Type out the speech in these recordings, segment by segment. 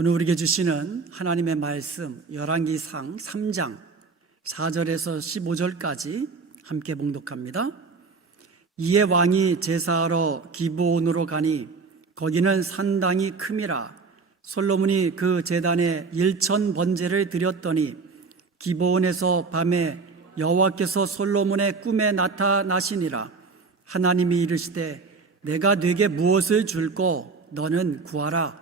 오늘 우리에게 주시는 하나님의 말씀 열왕기상 3장 4절에서 15절까지 함께 봉독합니다. 이에 왕이 제사하러 기브온으로 가니 거기는 산당이 큼이라. 솔로몬이 그 제단에 1,000번제를 드렸더니 기브온에서 밤에 여호와께서 솔로몬의 꿈에 나타나시니라. 하나님이 이르시되 내가 네게 무엇을 줄꼬 너는 구하라.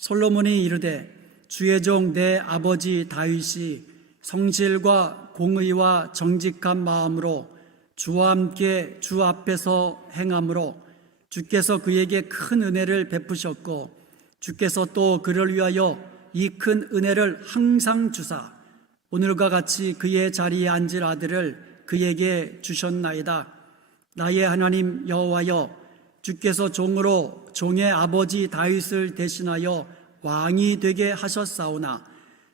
솔로몬이 이르되 주의 종 내 아버지 다윗이 성실과 공의와 정직한 마음으로 주와 함께 주 앞에서 행함으로 주께서 그에게 큰 은혜를 베푸셨고 주께서 또 그를 위하여 이 큰 은혜를 항상 주사 오늘과 같이 그의 자리에 앉을 아들을 그에게 주셨나이다. 나의 하나님 여호와여, 주께서 종으로 종의 아버지 다윗을 대신하여 왕이 되게 하셨사오나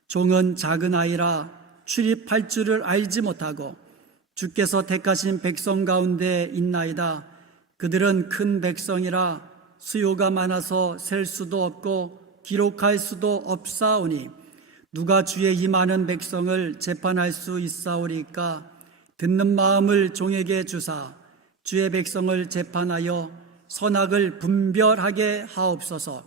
종은 작은 아이라 출입할 줄을 알지 못하고 주께서 택하신 백성 가운데 있나이다. 그들은 큰 백성이라 수요가 많아서 셀 수도 없고 기록할 수도 없사오니 누가 주의 이 많은 백성을 재판할 수 있사오리까? 듣는 마음을 종에게 주사 주의 백성을 재판하여 선악을 분별하게 하옵소서.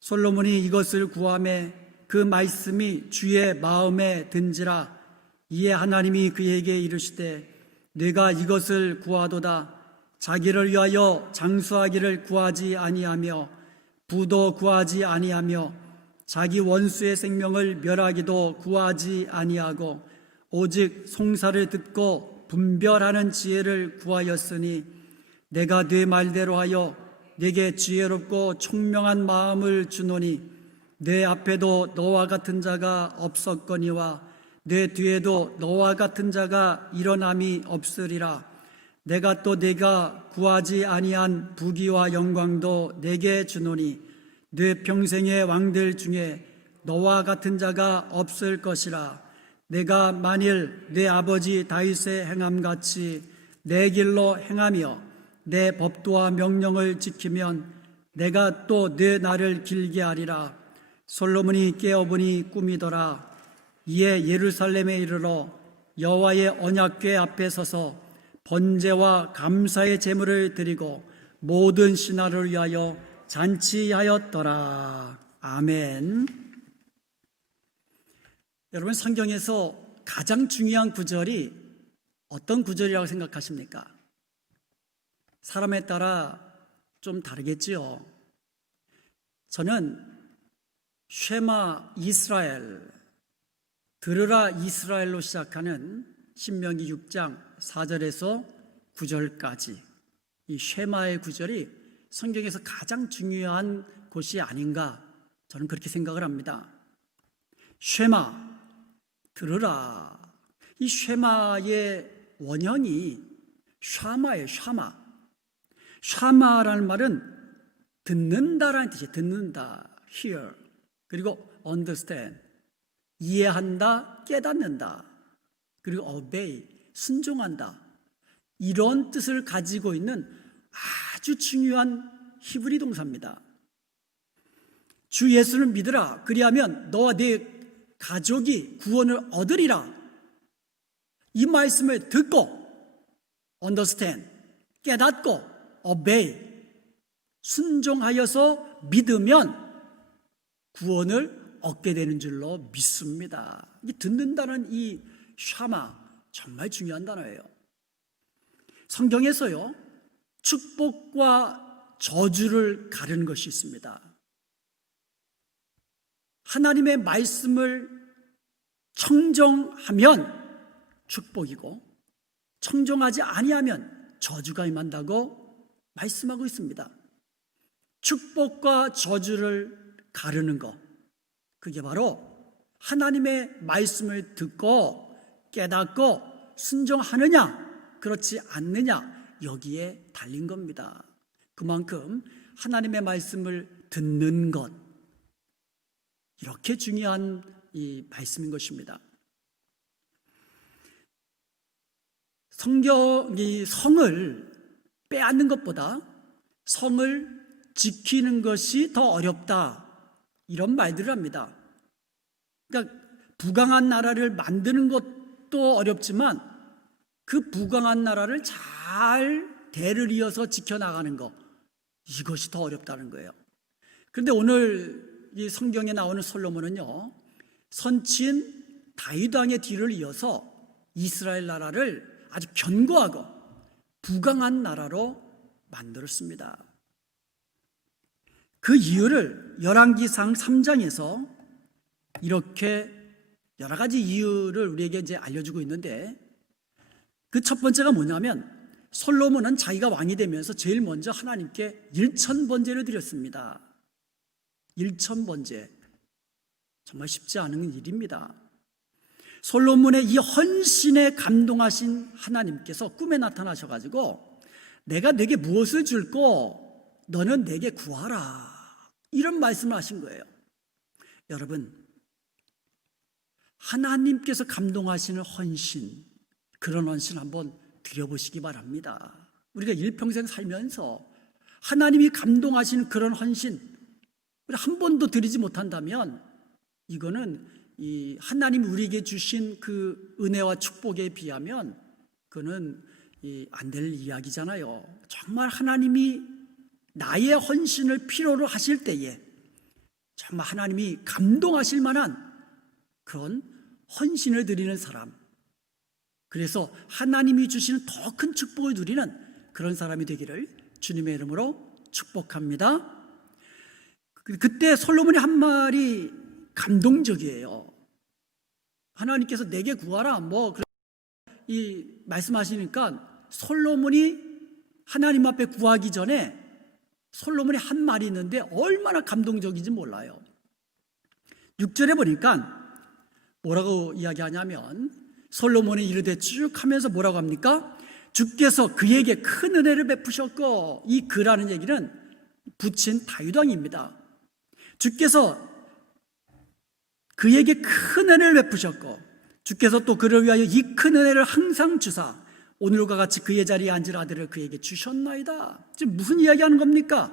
솔로몬이 이것을 구하매 그 말씀이 주의 마음에 든지라. 이에 하나님이 그에게 이르시되 네가 이것을 구하도다. 자기를 위하여 장수하기를 구하지 아니하며 부도 구하지 아니하며 자기 원수의 생명을 멸하기도 구하지 아니하고 오직 송사를 듣고 분별하는 지혜를 구하였으니 내가 네 말대로 하여 네게 지혜롭고 총명한 마음을 주노니 내 앞에도 너와 같은 자가 없었거니와 내 뒤에도 너와 같은 자가 일어남이 없으리라. 내가 또 네가 구하지 아니한 부귀와 영광도 내게 주노니 내 평생의 왕들 중에 너와 같은 자가 없을 것이라. 내가 만일 내 아버지 다윗의 행함같이 내 길로 행하며 내 법도와 명령을 지키면 내가 또 내 날을 길게 하리라. 솔로몬이 깨어보니 꿈이더라. 이에 예루살렘에 이르러 여호와의 언약궤 앞에 서서 번제와 감사의 제물을 드리고 모든 신하를 위하여 잔치하였더라. 아멘. 여러분, 성경에서 가장 중요한 구절이 어떤 구절이라고 생각하십니까? 사람에 따라 좀 다르겠지요. 저는 쉐마 이스라엘, 들으라 이스라엘로 시작하는 신명기 6장 4절에서 9절까지 이 쉐마의 구절이 성경에서 가장 중요한 곳이 아닌가, 저는 그렇게 생각을 합니다. 쉐마, 들으라. 이 쉐마의 원형이 샤마예요. 샤마. 샤마라는 말은 듣는다라는 뜻이에요. 듣는다, hear. 그리고 understand, 이해한다, 깨닫는다. 그리고 obey, 순종한다. 이런 뜻을 가지고 있는 아주 중요한 히브리 동사입니다. 주 예수를 믿으라. 그리하면 너와 네 가족이 구원을 얻으리라. 이 말씀을 듣고 understand, 깨닫고 obey, 순종하여서 믿으면 구원을 얻게 되는 줄로 믿습니다. 이 듣는다는 이 샤마, 정말 중요한 단어예요. 성경에서요, 축복과 저주를 가르는 것이 있습니다. 하나님의 말씀을 청정하면 축복이고 청정하지 아니하면 저주가 임한다고 말씀하고 있습니다. 축복과 저주를 가르는 것, 그게 바로 하나님의 말씀을 듣고 깨닫고 순종하느냐 그렇지 않느냐, 여기에 달린 겁니다. 그만큼 하나님의 말씀을 듣는 것, 이렇게 중요한 이 말씀인 것입니다. 성경이 성을 빼앗는 것보다 성을 지키는 것이 더 어렵다, 이런 말들을 합니다. 그러니까 부강한 나라를 만드는 것도 어렵지만 그 부강한 나라를 잘 대를 이어서 지켜나가는 것, 이것이 더 어렵다는 거예요. 그런데 오늘 이 성경에 나오는 솔로몬은요, 선친 다윗 왕의 뒤를 이어서 이스라엘 나라를 아주 견고하고 부강한 나라로 만들었습니다. 그 이유를 열왕기상 3장에서 이렇게 여러 가지 이유를 우리에게 이제 알려주고 있는데, 그 첫 번째가 뭐냐면 솔로몬은 자기가 왕이 되면서 제일 먼저 하나님께 1000번제를 드렸습니다. 1000번제. 정말 쉽지 않은 일입니다. 솔로몬의 이 헌신에 감동하신 하나님께서 꿈에 나타나셔가지고 내가 네게 무엇을 줄고 너는 내게 구하라, 이런 말씀을 하신 거예요. 여러분, 하나님께서 감동하시는 헌신, 그런 헌신 한번 드려보시기 바랍니다. 우리가 일평생 살면서 하나님이 감동하시는 그런 헌신 우리 한 번도 드리지 못한다면 이거는 이 하나님 우리에게 주신 그 은혜와 축복에 비하면 그거는 안 될 이야기잖아요. 정말 하나님이 나의 헌신을 필요로 하실 때에 정말 하나님이 감동하실 만한 그런 헌신을 드리는 사람, 그래서 하나님이 주시는 더 큰 축복을 누리는 그런 사람이 되기를 주님의 이름으로 축복합니다. 그때 솔로몬이 한 말이 감동적이에요. 하나님께서 내게 구하라 이 말씀하시니까 솔로몬이 하나님 앞에 구하기 전에 솔로몬이 한 말이 있는데 얼마나 감동적인지 몰라요. 6절에 보니까 뭐라고 이야기하냐면 솔로몬이 이르되 쭉 하면서 뭐라고 합니까? 주께서 그에게 큰 은혜를 베푸셨고, 이 그라는 얘기는 부친 다윗 왕입니다. 주께서 그에게 큰 은혜를 베푸셨고 주께서 또 그를 위하여 이 큰 은혜를 항상 주사 오늘과 같이 그의 자리에 앉을 아들을 그에게 주셨나이다. 지금 무슨 이야기하는 겁니까?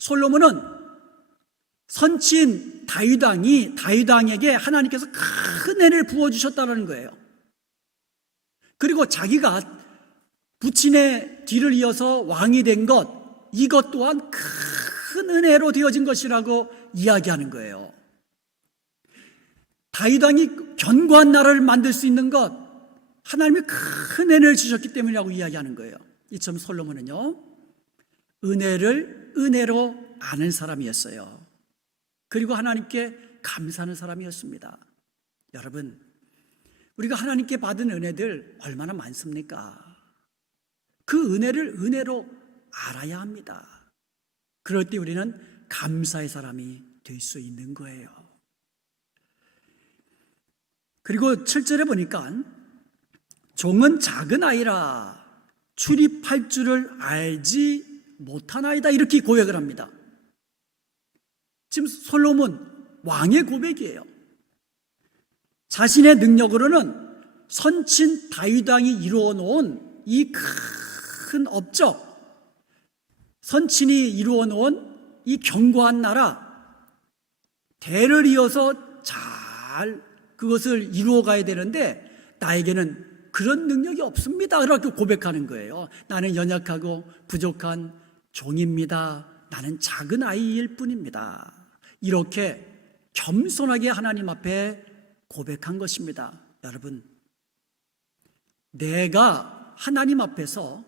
솔로몬은 선친 다윗 왕에게 하나님께서 큰 은혜를 부어주셨다는 거예요. 그리고 자기가 부친의 뒤를 이어서 왕이 된 것, 이것 또한 큰 은혜로 되어진 것이라고 이야기하는 거예요. 다윗 왕이 견고한 나라를 만들 수 있는 것, 하나님이 큰 은혜를 주셨기 때문이라고 이야기하는 거예요. 이처럼 솔로몬은요, 은혜를 은혜로 아는 사람이었어요. 그리고 하나님께 감사하는 사람이었습니다. 여러분, 우리가 하나님께 받은 은혜들 얼마나 많습니까? 그 은혜를 은혜로 알아야 합니다. 그럴 때 우리는 감사의 사람이 될 수 있는 거예요. 그리고 7절에 보니까 종은 작은 아이라 출입할 줄을 알지 못하나이다, 이렇게 고백을 합니다. 지금 솔로몬 왕의 고백이에요. 자신의 능력으로는 선친 다윗 왕이 이루어 놓은 이 큰 업적, 선친이 이루어 놓은 이 견고한 나라, 대를 이어서 잘 그것을 이루어 가야 되는데 나에게는 그런 능력이 없습니다, 그렇게 고백하는 거예요. 나는 연약하고 부족한 종입니다. 나는 작은 아이일 뿐입니다. 이렇게 겸손하게 하나님 앞에 고백한 것입니다. 여러분, 내가 하나님 앞에서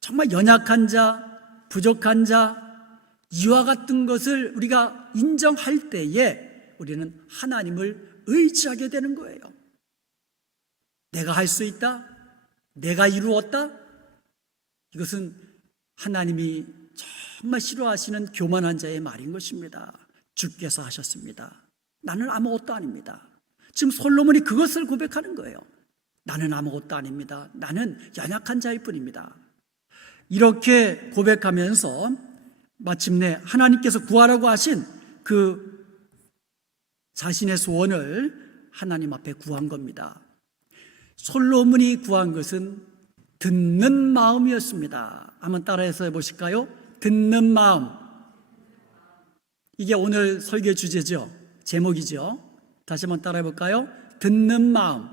정말 연약한 자, 부족한 자, 이와 같은 것을 우리가 인정할 때에 우리는 하나님을 의지하게 되는 거예요. 내가 할 수 있다, 내가 이루었다, 이것은 하나님이 정말 싫어하시는 교만한 자의 말인 것입니다. 주께서 하셨습니다. 나는 아무것도 아닙니다. 지금 솔로몬이 그것을 고백하는 거예요. 나는 아무것도 아닙니다. 나는 연약한 자일 뿐입니다. 이렇게 고백하면서 마침내 하나님께서 구하라고 하신 그 자신의 소원을 하나님 앞에 구한 겁니다. 솔로몬이 구한 것은 듣는 마음이었습니다. 한번 따라해서 해보실까요? 듣는 마음. 이게 오늘 설교 주제죠. 제목이죠. 다시 한번 따라해 볼까요? 듣는 마음.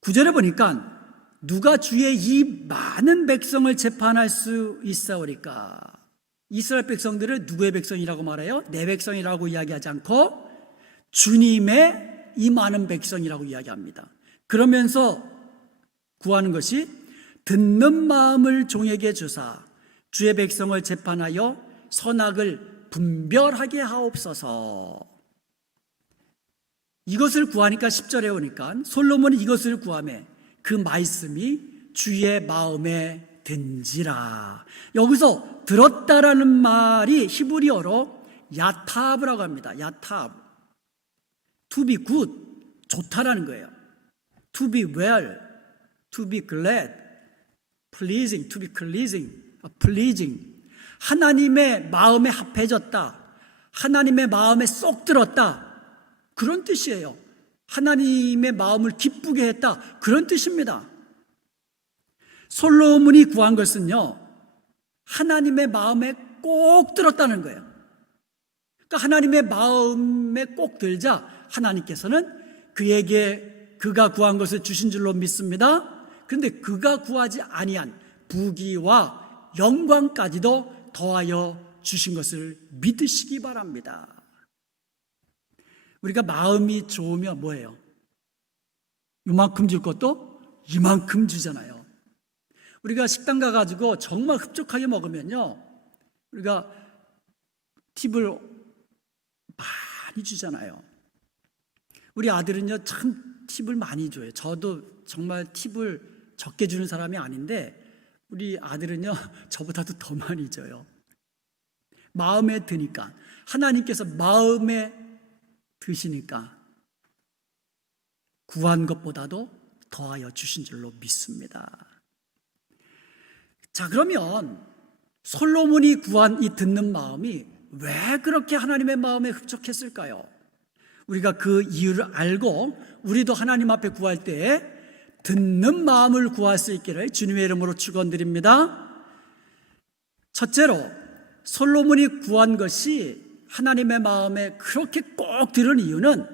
9절에 보니까 누가 주의 이 많은 백성을 재판할 수 있사오리까? 이스라엘 백성들을 누구의 백성이라고 말해요? 내 백성이라고 이야기하지 않고 주님의 이 많은 백성이라고 이야기합니다. 그러면서 구하는 것이 듣는 마음을 종에게 주사 주의 백성을 재판하여 선악을 분별하게 하옵소서. 이것을 구하니까 10절에 오니까 솔로몬이 이것을 구하며 그 말씀이 주의 마음에 든지라. 여기서 들었다라는 말이 히브리어로 야타브라고 합니다. 야타브. To be good, 좋다라는 거예요. To be well, to be glad, pleasing, to be pleasing. 하나님의 마음에 합해졌다. 하나님의 마음에 쏙 들었다. 그런 뜻이에요. 하나님의 마음을 기쁘게 했다. 그런 뜻입니다. 솔로몬이 구한 것은요, 하나님의 마음에 꼭 들었다는 거예요. 그러니까 하나님의 마음에 꼭 들자 하나님께서는 그에게 그가 구한 것을 주신 줄로 믿습니다. 그런데 그가 구하지 아니한 부귀와 영광까지도 더하여 주신 것을 믿으시기 바랍니다. 우리가 마음이 좋으면 뭐예요? 요만큼 줄 것도 이만큼 주잖아요. 우리가 식당 가가지고 정말 흡족하게 먹으면요, 우리가 팁을 많이 주잖아요. 우리 아들은요, 참 팁을 많이 줘요. 저도 정말 팁을 적게 주는 사람이 아닌데 우리 아들은요, 저보다도 더 많이 줘요. 마음에 드니까, 하나님께서 마음에 드시니까 구한 것보다도 더하여 주신 줄로 믿습니다. 자, 그러면 솔로몬이 구한 이 듣는 마음이 왜 그렇게 하나님의 마음에 흡족했을까요? 우리가 그 이유를 알고 우리도 하나님 앞에 구할 때에 듣는 마음을 구할 수 있기를 주님의 이름으로 축원드립니다. 첫째로 솔로몬이 구한 것이 하나님의 마음에 그렇게 꼭 들은 이유는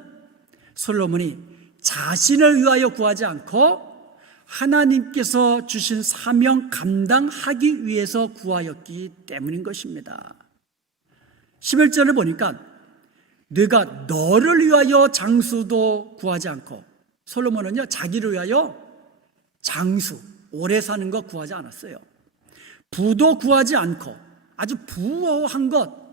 솔로몬이 자신을 위하여 구하지 않고 하나님께서 주신 사명 감당하기 위해서 구하였기 때문인 것입니다. 11절을 보니까 네가 너를 위하여 장수도 구하지 않고, 솔로몬은요 자기를 위하여 장수, 오래 사는 것 구하지 않았어요. 부도 구하지 않고 아주 부유한 것,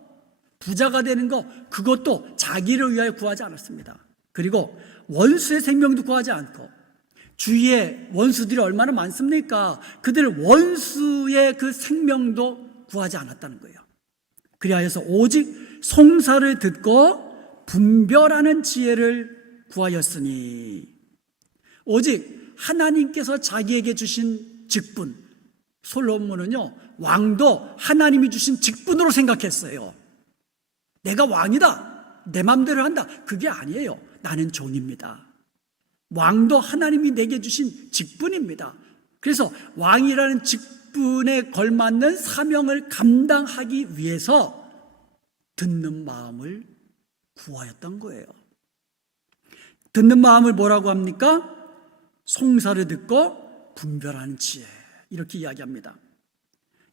부자가 되는 것, 그것도 자기를 위하여 구하지 않았습니다. 그리고 원수의 생명도 구하지 않고, 주위에 원수들이 얼마나 많습니까? 그들 원수의 그 생명도 구하지 않았다는 거예요. 그리하여서 오직 송사를 듣고 분별하는 지혜를 구하였으니, 오직 하나님께서 자기에게 주신 직분, 솔로몬은요 왕도 하나님이 주신 직분으로 생각했어요. 내가 왕이다, 내 맘대로 한다, 그게 아니에요. 나는 종입니다. 왕도 하나님이 내게 주신 직분입니다. 그래서 왕이라는 직분에 걸맞는 사명을 감당하기 위해서 듣는 마음을 구하였던 거예요. 듣는 마음을 뭐라고 합니까? 송사를 듣고 분별하는 지혜, 이렇게 이야기합니다.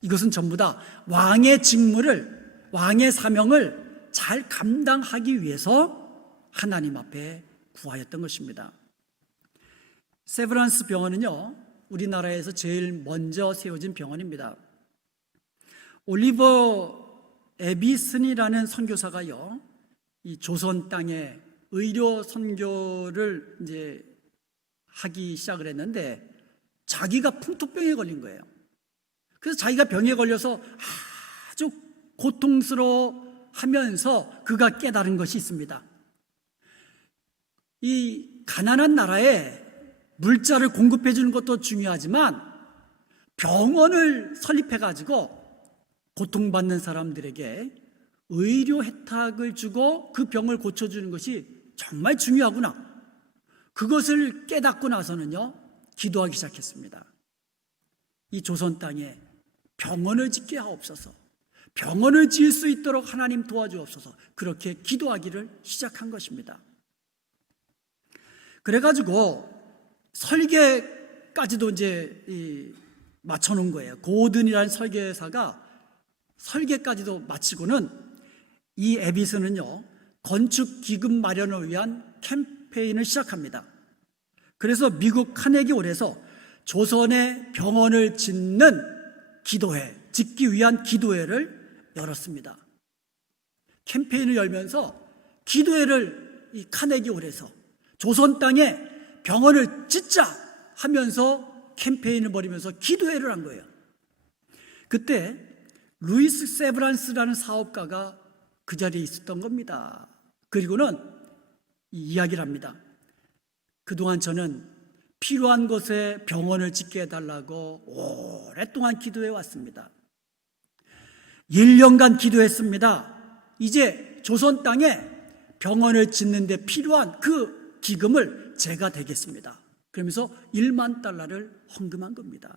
이것은 전부 다 왕의 직무를, 왕의 사명을 잘 감당하기 위해서 하나님 앞에 구하였던 것입니다. 세브란스 병원은요 우리나라에서 제일 먼저 세워진 병원입니다. 올리버 에비슨이라는 선교사가요 이 조선 땅에 의료 선교를 이제 하기 시작을 했는데 자기가 풍토병에 걸린 거예요. 그래서 자기가 병에 걸려서 아주 고통스러워하면서 그가 깨달은 것이 있습니다. 이 가난한 나라에 물자를 공급해 주는 것도 중요하지만 병원을 설립해 가지고 고통받는 사람들에게 의료 혜택을 주고 그 병을 고쳐주는 것이 정말 중요하구나, 그것을 깨닫고 나서는요 기도하기 시작했습니다. 이 조선 땅에 병원을 짓게 하옵소서, 병원을 지을 수 있도록 하나님 도와주옵소서. 그렇게 기도하기를 시작한 것입니다. 그래가지고 설계까지도 이제 맞춰놓은 거예요. 고든이라는 설계사가 설계까지도 마치고는 이 에비슨은요, 건축 기금 마련을 위한 캠페인을 시작합니다. 그래서 미국 카네기 홀에서 조선의 병원을 짓기 위한 기도회를 열었습니다. 캠페인을 열면서 기도회를 이 카네기 홀에서 조선 땅에 병원을 짓자 하면서 캠페인을 벌이면서 기도회를 한 거예요. 그때 루이스 세브란스라는 사업가가 그 자리에 있었던 겁니다. 그리고는 이야기를 합니다. 그동안 저는 필요한 곳에 병원을 짓게 해달라고 오랫동안 기도해 왔습니다. 1년간 기도했습니다. 이제 조선 땅에 병원을 짓는 데 필요한 그 기금을 제가 대겠습니다. 그러면서 1만 달러를 헌금한 겁니다.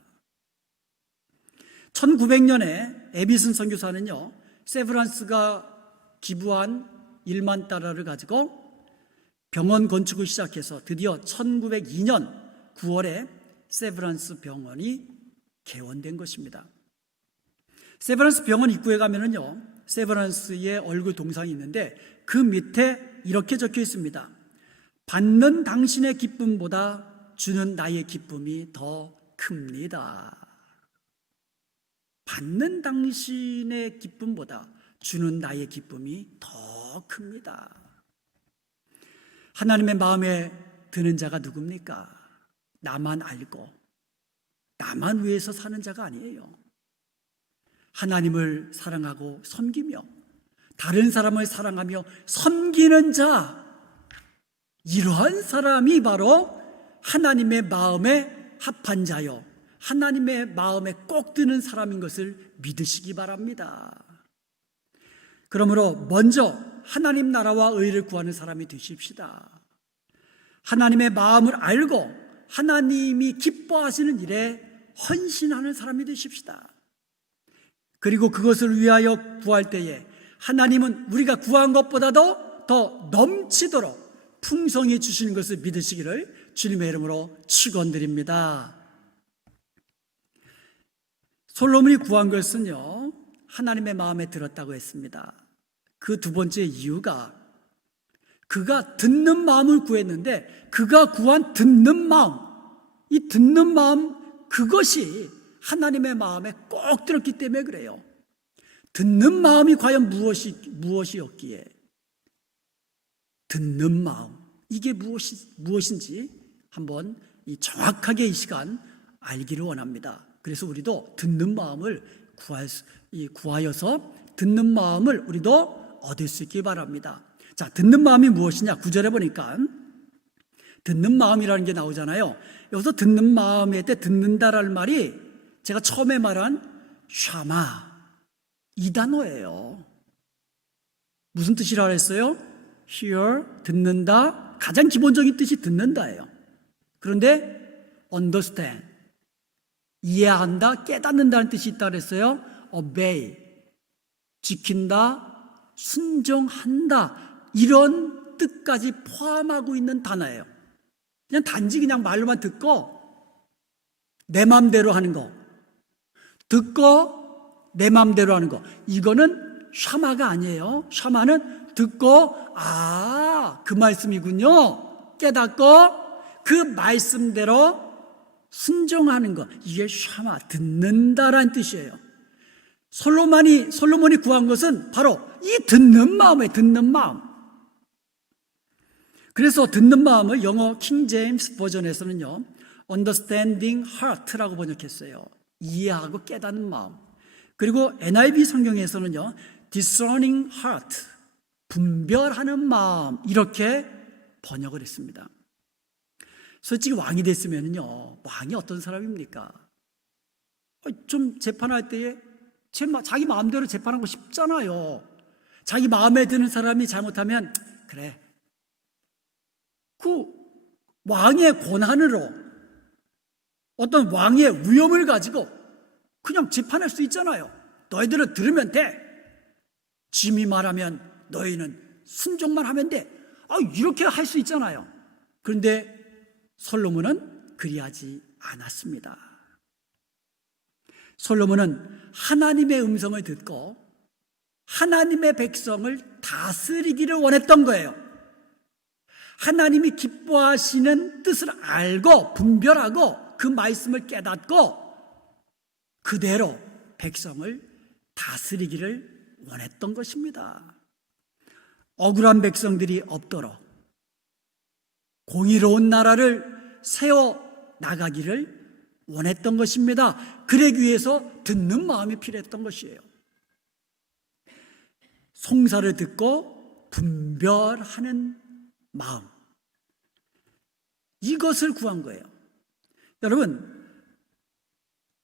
1900년에 에비슨 선교사는요, 세브란스가 기부한 1만 달러를 가지고 병원 건축을 시작해서 드디어 1902년 9월에 세브란스 병원이 개원된 것입니다. 세브란스 병원 입구에 가면은요, 세브란스의 얼굴 동상이 있는데 그 밑에 이렇게 적혀 있습니다. 받는 당신의 기쁨보다 주는 나의 기쁨이 더 큽니다. 받는 당신의 기쁨보다 주는 나의 기쁨이 더 큽니다. 하나님의 마음에 드는 자가 누굽니까? 나만 알고 나만 위해서 사는 자가 아니에요. 하나님을 사랑하고 섬기며 다른 사람을 사랑하며 섬기는 자, 이러한 사람이 바로 하나님의 마음에 합한 자요, 하나님의 마음에 꼭 드는 사람인 것을 믿으시기 바랍니다. 그러므로 먼저 하나님 나라와 의를 구하는 사람이 되십시다. 하나님의 마음을 알고 하나님이 기뻐하시는 일에 헌신하는 사람이 되십시다. 그리고 그것을 위하여 구할 때에 하나님은 우리가 구한 것보다도 더 넘치도록 풍성히 주시는 것을 믿으시기를 주님의 이름으로 축원드립니다. 솔로몬이 구한 것은요, 하나님의 마음에 들었다고 했습니다. 그 두 번째 이유가 그가 듣는 마음을 구했는데 그가 구한 듣는 마음, 이 듣는 마음, 그것이 하나님의 마음에 꼭 들었기 때문에 그래요. 듣는 마음이 과연 무엇이었기에, 듣는 마음, 이게 무엇인지 한번 정확하게 이 시간 알기를 원합니다. 그래서 우리도 듣는 마음을 구하여서 듣는 마음을 우리도 얻을 수 있기 바랍니다. 자, 듣는 마음이 무엇이냐? 9절에 보니까 듣는 마음이라는 게 나오잖아요. 여기서 듣는 마음에 때 듣는다라는 말이 제가 처음에 말한 샤마, 이 단어예요. 무슨 뜻이라 그랬어요? hear, 듣는다. 가장 기본적인 뜻이 듣는다예요. 그런데 understand, 이해한다, 깨닫는다는 뜻이 있다 그랬어요. obey, 지킨다, 순종한다, 이런 뜻까지 포함하고 있는 단어예요. 그냥 단지 그냥 말로만 듣고 내 마음대로 하는 거, 듣고 내 마음대로 하는 거, 이거는 샤마가 아니에요. 샤마는 듣고 그 말씀이군요, 깨닫고 그 말씀대로 순종하는 거, 이게 샤마, 듣는다라는 뜻이에요. 솔로몬이 구한 것은 바로 이 듣는 마음이에요. 듣는 마음. 그래서 듣는 마음을 영어 킹 제임스 버전에서는요, understanding heart라고 번역했어요. 이해하고 깨닫는 마음. 그리고 NIV 성경에서는요, discerning heart, 분별하는 마음, 이렇게 번역을 했습니다. 솔직히 왕이 됐으면요, 왕이 어떤 사람입니까? 좀 재판할 때에 자기 마음대로 재판한 거 쉽잖아요. 자기 마음에 드는 사람이 잘못하면 그래, 그 왕의 권한으로 어떤 왕의 위엄을 가지고 그냥 재판할 수 있잖아요. 너희들은 들으면 돼. 짐이 말하면 너희는 순종만 하면 돼. 이렇게 할 수 있잖아요. 그런데 솔로몬은 그리하지 않았습니다. 솔로몬은 하나님의 음성을 듣고 하나님의 백성을 다스리기를 원했던 거예요. 하나님이 기뻐하시는 뜻을 알고 분별하고 그 말씀을 깨닫고 그대로 백성을 다스리기를 원했던 것입니다. 억울한 백성들이 없도록 공의로운 나라를 세워 나가기를 원했던 것입니다. 그러기 위해서 듣는 마음이 필요했던 것이에요. 송사를 듣고 분별하는 마음, 이것을 구한 거예요. 여러분,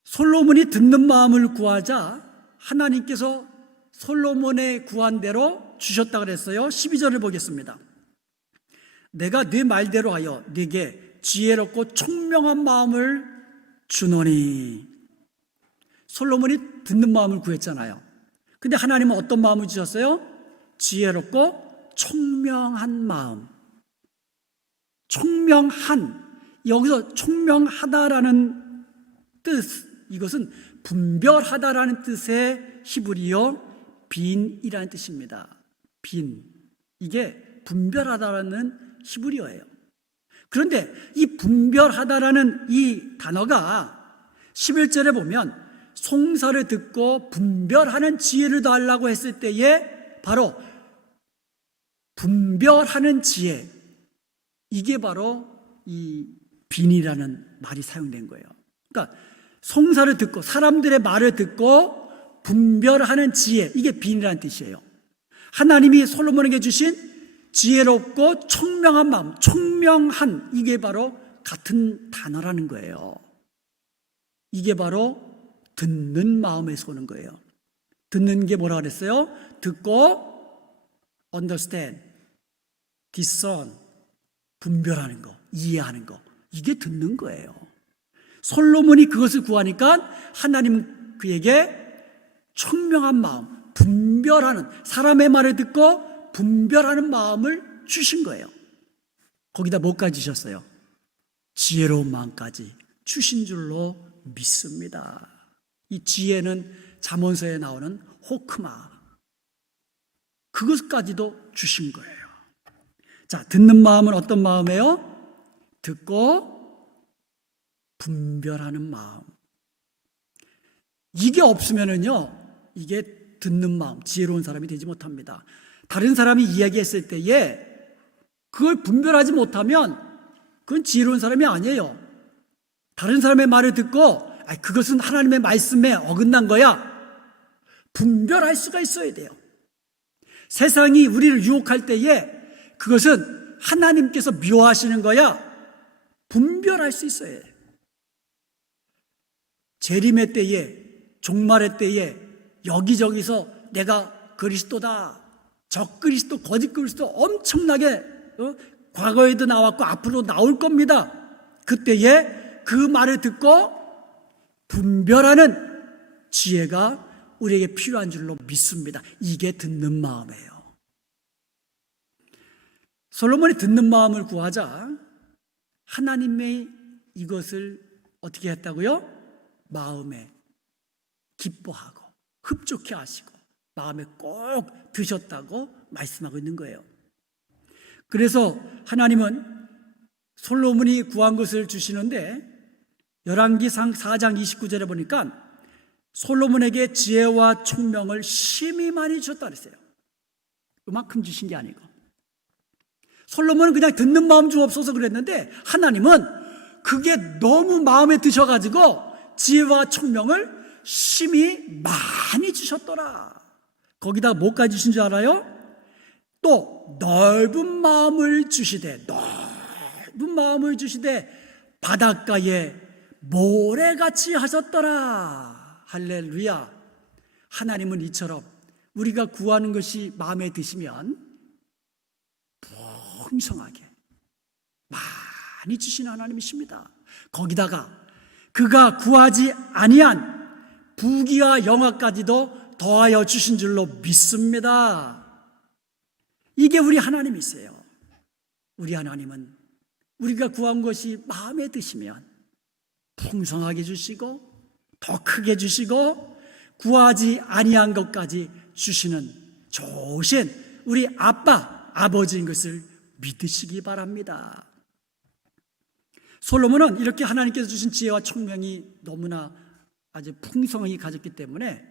솔로몬이 듣는 마음을 구하자 하나님께서 솔로몬의 구한 대로 주셨다 그랬어요. 12절을 보겠습니다. 내가 네 말대로 하여 네게 지혜롭고 총명한 마음을 주노니. 솔로몬이 듣는 마음을 구했잖아요. 근데 하나님은 어떤 마음을 주셨어요? 지혜롭고 총명한 마음. 총명한, 여기서 총명하다라는 뜻, 이것은 분별하다라는 뜻의 히브리어 빈이라는 뜻입니다. 빈, 이게 분별하다라는 히브리어예요. 그런데 이 분별하다라는 이 단어가 11절에 보면 송사를 듣고 분별하는 지혜를 더하려고 했을 때에 바로 분별하는 지혜, 이게 바로 이 빈이라는 말이 사용된 거예요. 그러니까 송사를 듣고 사람들의 말을 듣고 분별하는 지혜, 이게 빈이라는 뜻이에요. 하나님이 솔로몬에게 주신 지혜롭고 총명한 마음, 총명한, 이게 바로 같은 단어라는 거예요. 이게 바로 듣는 마음에서 오는 거예요. 듣는 게 뭐라 그랬어요? 듣고 understand, discern, 분별하는 거, 이해하는 거, 이게 듣는 거예요. 솔로몬이 그것을 구하니까 하나님은 그에게 총명한 마음, 분별하는, 사람의 말을 듣고 분별하는 마음을 주신 거예요. 거기다 뭐까지 주셨어요? 지혜로운 마음까지 주신 줄로 믿습니다. 이 지혜는 잠언서에 나오는 호크마, 그것까지도 주신 거예요. 자, 듣는 마음은 어떤 마음이에요? 듣고 분별하는 마음. 이게 없으면은요, 이게 듣는 마음, 지혜로운 사람이 되지 못합니다. 다른 사람이 이야기했을 때에 그걸 분별하지 못하면 그건 지혜로운 사람이 아니에요. 다른 사람의 말을 듣고 그것은 하나님의 말씀에 어긋난 거야, 분별할 수가 있어야 돼요. 세상이 우리를 유혹할 때에 그것은 하나님께서 미워하시는 거야, 분별할 수 있어야 해요. 재림의 때에, 종말의 때에 여기저기서 내가 그리스도다, 적그리스도, 거짓 그리스도 엄청나게 과거에도 나왔고 앞으로 나올 겁니다. 그때에 그 말을 듣고 분별하는 지혜가 우리에게 필요한 줄로 믿습니다. 이게 듣는 마음이에요. 솔로몬이 듣는 마음을 구하자 하나님의 이것을 어떻게 했다고요? 마음에 기뻐하고 흡족해 하시고 마음에 꼭 드셨다고 말씀하고 있는 거예요. 그래서 하나님은 솔로몬이 구한 것을 주시는데 열왕기상 4장 29절에 보니까 솔로몬에게 지혜와 총명을 심히 많이 주셨다 그랬어요. 그만큼 주신 게 아니고, 솔로몬은 그냥 듣는 마음 주옵소서 그랬는데 하나님은 그게 너무 마음에 드셔가지고 지혜와 총명을 심히 많이 주셨더라. 거기다 뭐까지 주신 줄 알아요? 또 넓은 마음을 주시되, 넓은 마음을 주시되 바닷가에 모래같이 하셨더라. 할렐루야. 하나님은 이처럼 우리가 구하는 것이 마음에 드시면 풍성하게 많이 주시는 하나님이십니다. 거기다가 그가 구하지 아니한 부귀와 영화까지도 더하여 주신 줄로 믿습니다. 이게 우리 하나님이세요. 우리 하나님은 우리가 구한 것이 마음에 드시면 풍성하게 주시고 더 크게 주시고 구하지 아니한 것까지 주시는 좋으신 우리 아빠, 아버지인 것을 믿으시기 바랍니다. 솔로몬은 이렇게 하나님께서 주신 지혜와 총명이 너무나 아주 풍성하게 가졌기 때문에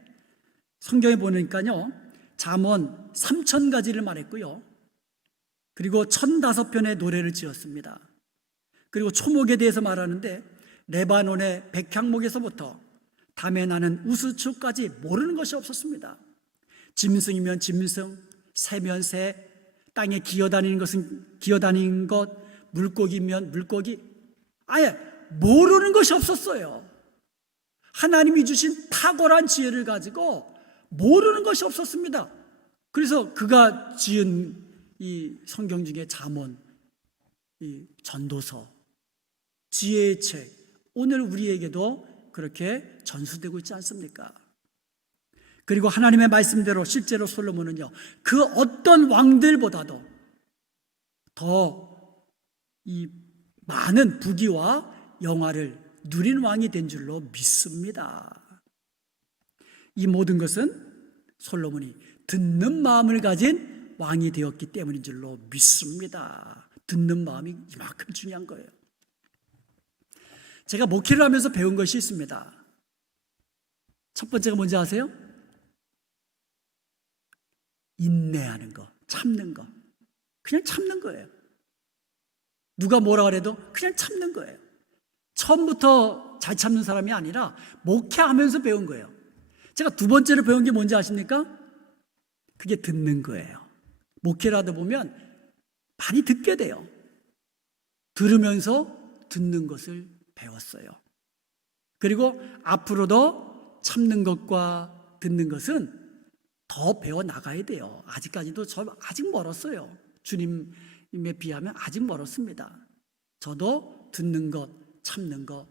성경에 보니까요, 잠언 3,000가지를 말했고요, 그리고 1,005편의 노래를 지었습니다. 그리고 초목에 대해서 말하는데 레바논의 백향목에서부터 담에 나는 우수초까지 모르는 것이 없었습니다. 짐승이면 짐승, 새면 새, 땅에 기어다니는 것은 기어다니는 것, 물고기면 물고기, 아예 모르는 것이 없었어요. 하나님이 주신 탁월한 지혜를 가지고 모르는 것이 없었습니다. 그래서 그가 지은 이 성경 중에 잠언, 이 전도서, 지혜의 책, 오늘 우리에게도 그렇게 전수되고 있지 않습니까? 그리고 하나님의 말씀대로 실제로 솔로몬은요, 그 어떤 왕들보다도 더 이 많은 부귀와 영화를 누린 왕이 된 줄로 믿습니다. 이 모든 것은 솔로몬이 듣는 마음을 가진 왕이 되었기 때문인 줄로 믿습니다. 듣는 마음이 이만큼 중요한 거예요. 제가 목회를 하면서 배운 것이 있습니다. 첫 번째가 뭔지 아세요? 인내하는 거, 참는 거. 그냥 참는 거예요. 누가 뭐라 그래도 그냥 참는 거예요. 처음부터 잘 참는 사람이 아니라 목회하면서 배운 거예요. 제가 두 번째로 배운 게 뭔지 아십니까? 그게 듣는 거예요. 목회를 하다 보면 많이 듣게 돼요. 들으면서 듣는 것을 배웠어요. 그리고 앞으로도 참는 것과 듣는 것은 더 배워나가야 돼요. 아직까지도 아직 멀었어요. 주님에 비하면 아직 멀었습니다. 저도 듣는 것, 참는 것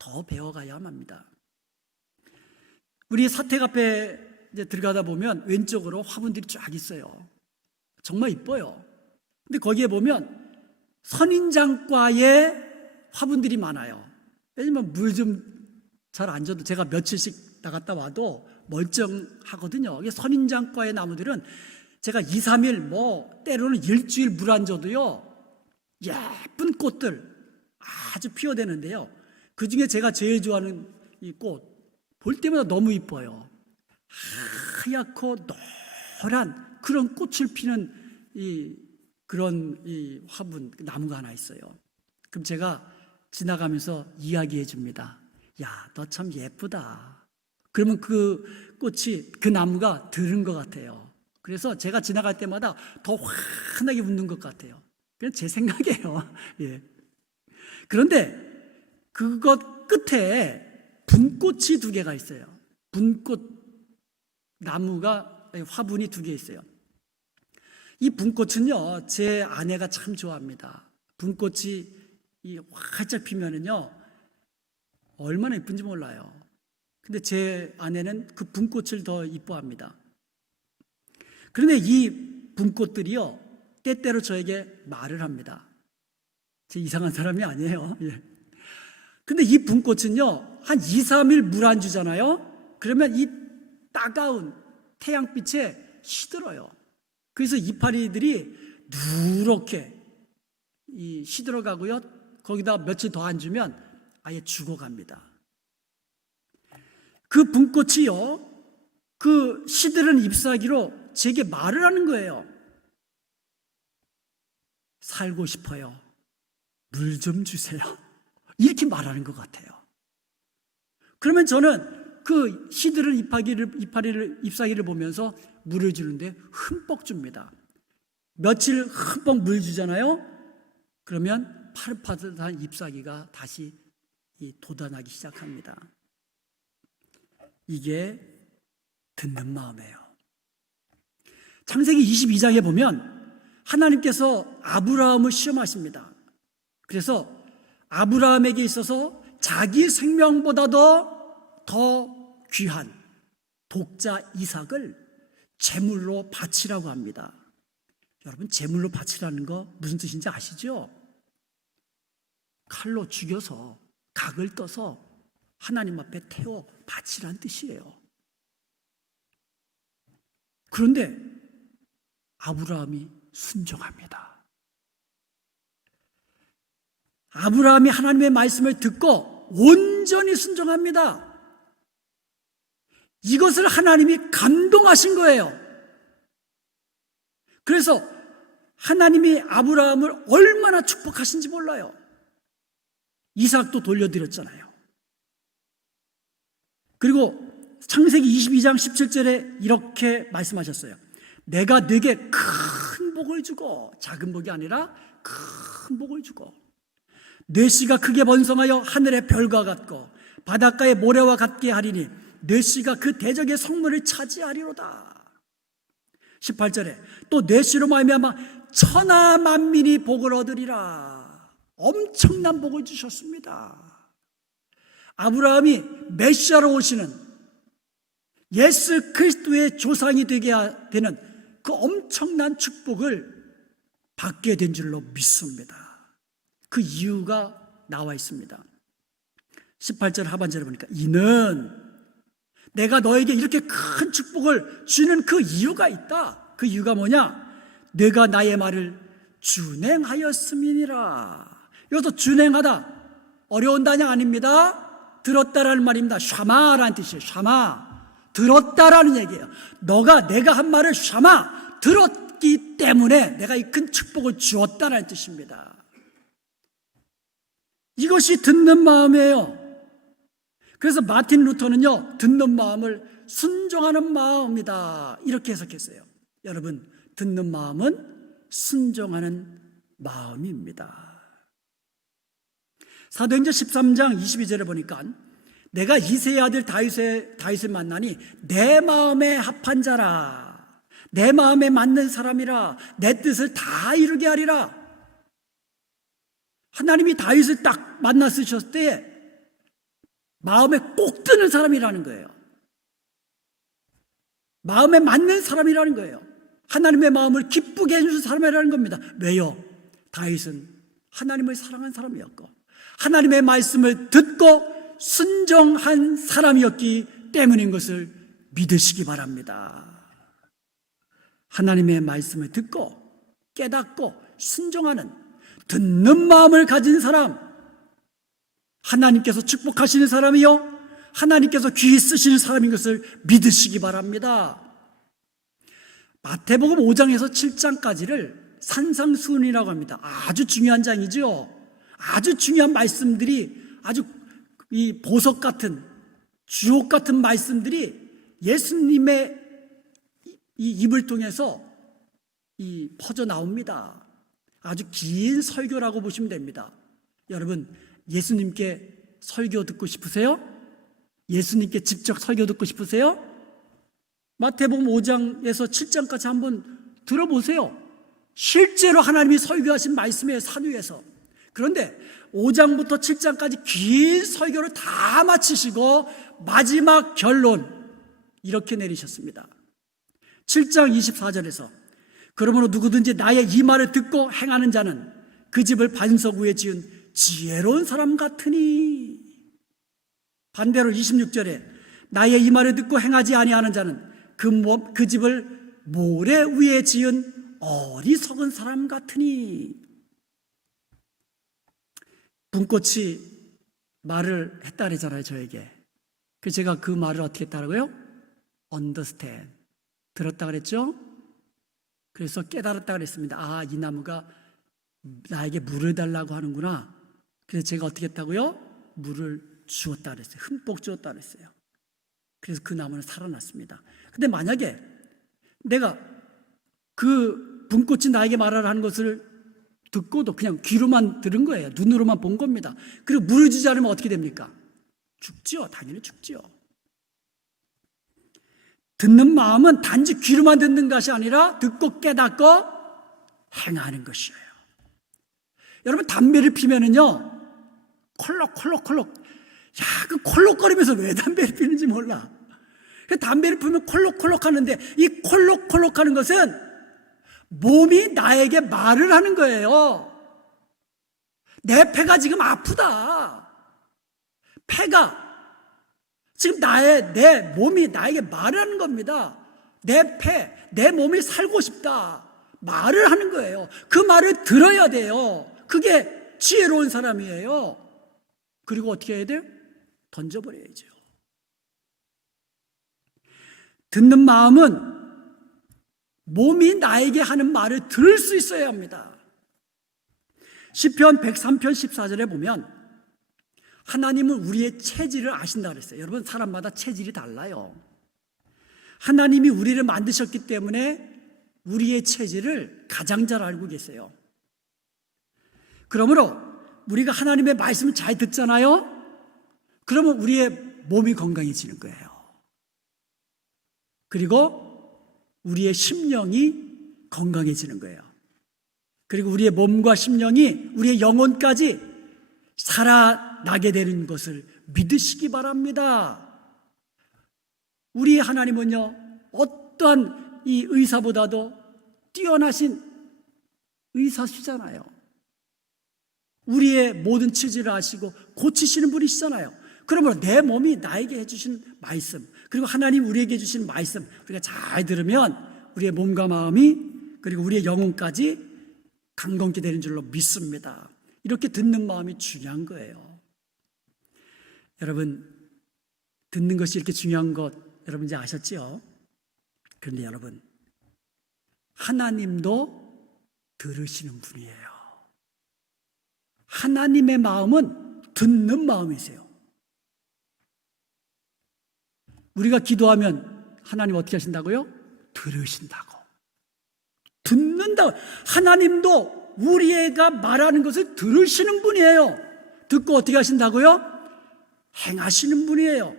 더 배워가야 합니다. 우리 사택 앞에 이제 들어가다 보면 왼쪽으로 화분들이 쫙 있어요. 정말 이뻐요. 근데 거기에 보면 선인장과의 화분들이 많아요. 왜냐면 물 좀 잘 안 줘도 제가 며칠씩 나갔다 와도 멀쩡하거든요. 선인장과의 나무들은 제가 2, 3일 때로는 일주일 물 안 줘도요, 예쁜 꽃들 아주 피어대는데요. 그 중에 제가 제일 좋아하는 이 꽃, 볼 때마다 너무 이뻐요. 하얗고 노란 그런 꽃을 피는 그런 화분, 나무가 하나 있어요. 그럼 제가 지나가면서 이야기해 줍니다. 야, 너 참 예쁘다. 그러면 그 꽃이, 그 나무가 들은 것 같아요. 그래서 제가 지나갈 때마다 더 환하게 웃는 것 같아요. 그냥 제 생각이에요. 예. 그런데 그것 끝에 분꽃이 2개가 있어요. 분꽃 나무가, 화분이 2개 있어요. 이 분꽃은요, 제 아내가 참 좋아합니다. 분꽃이 활짝 피면은요, 얼마나 예쁜지 몰라요. 근데 제 아내는 그 분꽃을 더 이뻐합니다. 그런데 이 분꽃들이요, 때때로 저에게 말을 합니다. 제 이상한 사람이 아니에요. 예. 근데 이 분꽃은요, 한 2, 3일 물 안 주잖아요? 그러면 이 따가운 태양빛에 시들어요. 그래서 이파리들이 누렇게 시들어가고요, 거기다 며칠 더 안 주면 아예 죽어갑니다. 그 분꽃이요, 그 시들은 잎사귀로 제게 말을 하는 거예요. 살고 싶어요. 물 좀 주세요. 이렇게 말하는 것 같아요. 그러면 저는 그 시들은 잎사귀를 보면서 물을 주는데 흠뻑 줍니다. 며칠 흠뻑 물 주잖아요. 그러면 파릇파릇한 잎사귀가 다시 돋아나기 시작합니다. 이게 듣는 마음이에요. 창세기 22장에 보면 하나님께서 아브라함을 시험하십니다. 그래서 아브라함에게 있어서 자기 생명보다도 더 귀한 독자 이삭을 제물로 바치라고 합니다. 여러분, 제물로 바치라는 거 무슨 뜻인지 아시죠? 칼로 죽여서 각을 떠서 하나님 앞에 태워 바치라는 뜻이에요. 그런데 아브라함이 순종합니다. 아브라함이 하나님의 말씀을 듣고 온전히 순종합니다. 이것을 하나님이 감동하신 거예요. 그래서 하나님이 아브라함을 얼마나 축복하신지 몰라요. 이삭도 돌려드렸잖아요. 그리고 창세기 22장 17절에 이렇게 말씀하셨어요. 내가 네게 큰 복을 주고, 작은 복이 아니라 큰 복을 주고, 네 씨가 크게 번성하여 하늘의 별과 같고 바닷가의 모래와 같게 하리니 네 씨가 그 대적의 성문을 차지하리로다. 18절에 또 네 씨로 말미암아 천하 만민이 복을 얻으리라. 엄청난 복을 주셨습니다. 아브라함이 메시아로 오시는 예수 그리스도의 조상이 되게 되는 그 엄청난 축복을 받게 된 줄로 믿습니다. 그 이유가 나와 있습니다. 18절 하반절에 보니까 이는 내가 너에게 이렇게 큰 축복을 주는 그 이유가 있다. 그 이유가 뭐냐? 내가 나의 말을 준행하였음이니라. 여기서 준행하다, 어려운 단어 아닙니다. 들었다라는 말입니다. 샤마라는 뜻이에요. 샤마, 들었다라는 얘기예요. 내가 한 말을 샤마, 들었기 때문에 내가 이 큰 축복을 주었다라는 뜻입니다. 이것이 듣는 마음이에요. 그래서 마틴 루터는요, 듣는 마음을 순종하는 마음이다, 이렇게 해석했어요. 여러분, 듣는 마음은 순종하는 마음입니다. 사도행전 13장 22절에 보니까 내가 이새의 아들 다윗을 만나니 내 마음에 합한 자라, 내 마음에 맞는 사람이라, 내 뜻을 다 이루게 하리라. 하나님이 다윗을 딱 만나셨을 때 마음에 꼭 드는 사람이라는 거예요. 마음에 맞는 사람이라는 거예요. 하나님의 마음을 기쁘게 해주는 사람이라는 겁니다. 왜요? 다윗은 하나님을 사랑한 사람이었고 하나님의 말씀을 듣고 순종한 사람이었기 때문인 것을 믿으시기 바랍니다. 하나님의 말씀을 듣고 깨닫고 순종하는, 듣는 마음을 가진 사람, 하나님께서 축복하시는 사람이요, 하나님께서 귀히 쓰시는 사람인 것을 믿으시기 바랍니다. 마태복음 5장에서 7장까지를 산상수훈이라고 합니다. 아주 중요한 장이죠. 아주 중요한 말씀들이, 아주 이 보석 같은, 주옥 같은 말씀들이 예수님의 이 입을 통해서 퍼져 나옵니다. 아주 긴 설교라고 보시면 됩니다. 여러분, 예수님께 설교 듣고 싶으세요? 예수님께 직접 설교 듣고 싶으세요? 마태복음 5장에서 7장까지 한번 들어보세요. 실제로 하나님이 설교하신 말씀이에요, 산 위에서. 그런데 5장부터 7장까지 긴 설교를 다 마치시고 마지막 결론 이렇게 내리셨습니다. 7장 24절에서 그러므로 누구든지 나의 이 말을 듣고 행하는 자는 그 집을 반석 위에 지은 지혜로운 사람 같으니, 반대로 26절에 나의 이 말을 듣고 행하지 아니하는 자는 그 집을 모래 위에 지은 어리석은 사람 같으니. 분꽃이 말을 했다 그러잖아요, 저에게. 그래서 제가 그 말을 어떻게 했다고요? understand, 들었다 그랬죠? 그래서 깨달았다 그랬습니다. 아, 이 나무가 나에게 물을 달라고 하는구나. 그래서 제가 어떻게 했다고요? 물을 주었다 그랬어요. 흠뻑 주었다 그랬어요. 그래서 그 나무는 살아났습니다. 근데 만약에 내가 그 분꽃이 나에게 말하라 하는 것을 듣고도 그냥 귀로만 들은 거예요. 눈으로만 본 겁니다. 그리고 물을 주지 않으면 어떻게 됩니까? 죽지요. 당연히 죽지요. 듣는 마음은 단지 귀로만 듣는 것이 아니라 듣고 깨닫고 행하는 것이에요. 여러분, 담배를 피면은요, 콜록콜록콜록, 야, 그 콜록거리면서 왜 담배를 피는지 몰라. 담배를 피우면 콜록콜록 하는데 이 콜록콜록 하는 것은 몸이 나에게 말을 하는 거예요. 내 폐가 지금 아프다. 폐가 지금 내 몸이 나에게 말을 하는 겁니다. 내 몸이 살고 싶다. 말을 하는 거예요. 그 말을 들어야 돼요. 그게 지혜로운 사람이에요. 그리고 어떻게 해야 돼요? 던져버려야죠. 듣는 마음은 몸이 나에게 하는 말을 들을 수 있어야 합니다. 시편 103편 14절에 보면 하나님은 우리의 체질을 아신다 그랬어요. 여러분, 사람마다 체질이 달라요. 하나님이 우리를 만드셨기 때문에 우리의 체질을 가장 잘 알고 계세요. 그러므로 우리가 하나님의 말씀을 잘 듣잖아요. 그러면 우리의 몸이 건강해지는 거예요. 그리고 우리의 심령이 건강해지는 거예요. 그리고 우리의 몸과 심령이 우리의 영혼까지 살아나게 되는 것을 믿으시기 바랍니다. 우리 하나님은요, 어떠한 이 의사보다도 뛰어나신 의사시잖아요. 우리의 모든 체질을 아시고 고치시는 분이시잖아요. 그러므로 내 몸이 나에게 해주신 말씀, 그리고 하나님 우리에게 해주신 말씀, 우리가 잘 들으면 우리의 몸과 마음이 그리고 우리의 영혼까지 강건케 되는 줄로 믿습니다. 이렇게 듣는 마음이 중요한 거예요. 여러분, 듣는 것이 이렇게 중요한 것 여러분 이제 아셨죠? 그런데 여러분, 하나님도 들으시는 분이에요. 하나님의 마음은 듣는 마음이세요. 우리가 기도하면 하나님 어떻게 하신다고요? 들으신다고. 듣는다고. 하나님도 우리가 말하는 것을 들으시는 분이에요. 듣고 어떻게 하신다고요? 행하시는 분이에요.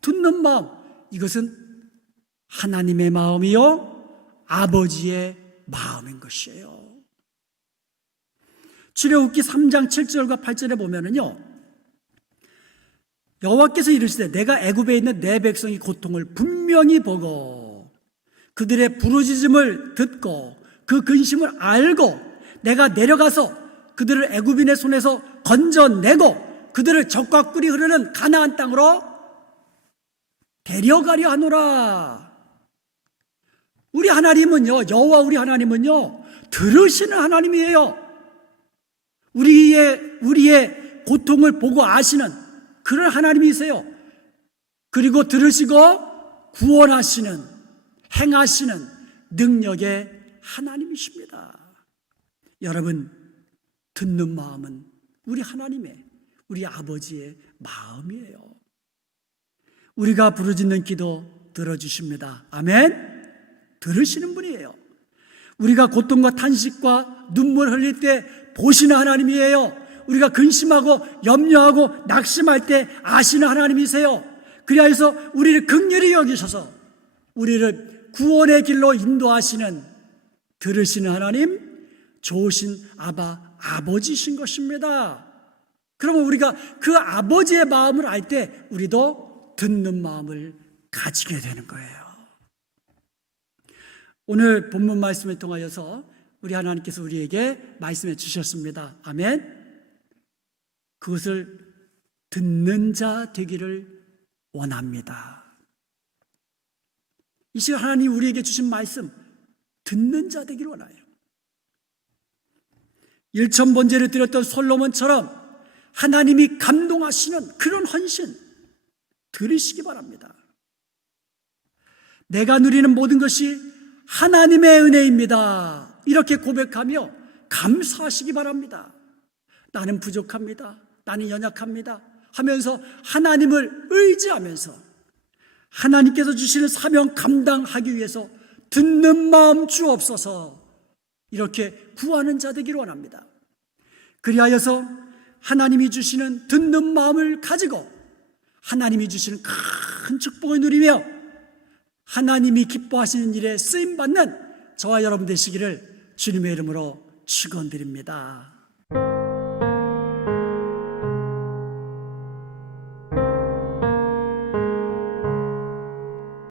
듣는 마음, 이것은 하나님의 마음이요 아버지의 마음인 것이에요. 출애굽기 3장 7절과 8절에 보면은요, 여호와께서 이르시되 내가 애굽에 있는 내 백성의 고통을 분명히 보고 그들의 부르짖음을 듣고 그 근심을 알고 내가 내려가서 그들을 애굽인의 손에서 건져내고 그들을 적과 꿀이 흐르는 가나안 땅으로 데려가려 하노라. 우리 하나님은요, 여호와 우리 하나님은요, 들으시는 하나님이에요. 우리의 고통을 보고 아시는 그런 하나님이세요. 그리고 들으시고 구원하시는, 행하시는 능력의 하나님이십니다. 여러분, 듣는 마음은 우리 하나님의, 우리 아버지의 마음이에요. 우리가 부르짖는 기도 들어주십니다. 아멘. 들으시는 분이에요. 우리가 고통과 탄식과 눈물 흘릴 때 보시는 하나님이에요. 우리가 근심하고 염려하고 낙심할 때 아시는 하나님이세요. 그리하여서 우리를 긍휼히 여기셔서 우리를 구원의 길로 인도하시는, 들으시는 하나님, 좋으신 아버지신 것입니다. 그러면 우리가 그 아버지의 마음을 알 때 우리도 듣는 마음을 가지게 되는 거예요. 오늘 본문 말씀을 통하여서 우리 하나님께서 우리에게 말씀해 주셨습니다. 아멘. 그것을 듣는 자 되기를 원합니다. 이 시간 하나님 우리에게 주신 말씀, 듣는 자 되기를 원해요. 일천번제를 드렸던 솔로몬처럼 하나님이 감동하시는 그런 헌신 들으시기 바랍니다. 내가 누리는 모든 것이 하나님의 은혜입니다. 이렇게 고백하며 감사하시기 바랍니다. 나는 부족합니다. 나는 연약합니다. 하면서 하나님을 의지하면서 하나님께서 주시는 사명 감당하기 위해서 듣는 마음 주옵소서, 이렇게 구하는 자 되기를 원합니다. 그리하여서 하나님이 주시는 듣는 마음을 가지고 하나님이 주시는 큰 축복을 누리며 하나님이 기뻐하시는 일에 쓰임받는 저와 여러분 되시기를 주님의 이름으로 축원드립니다.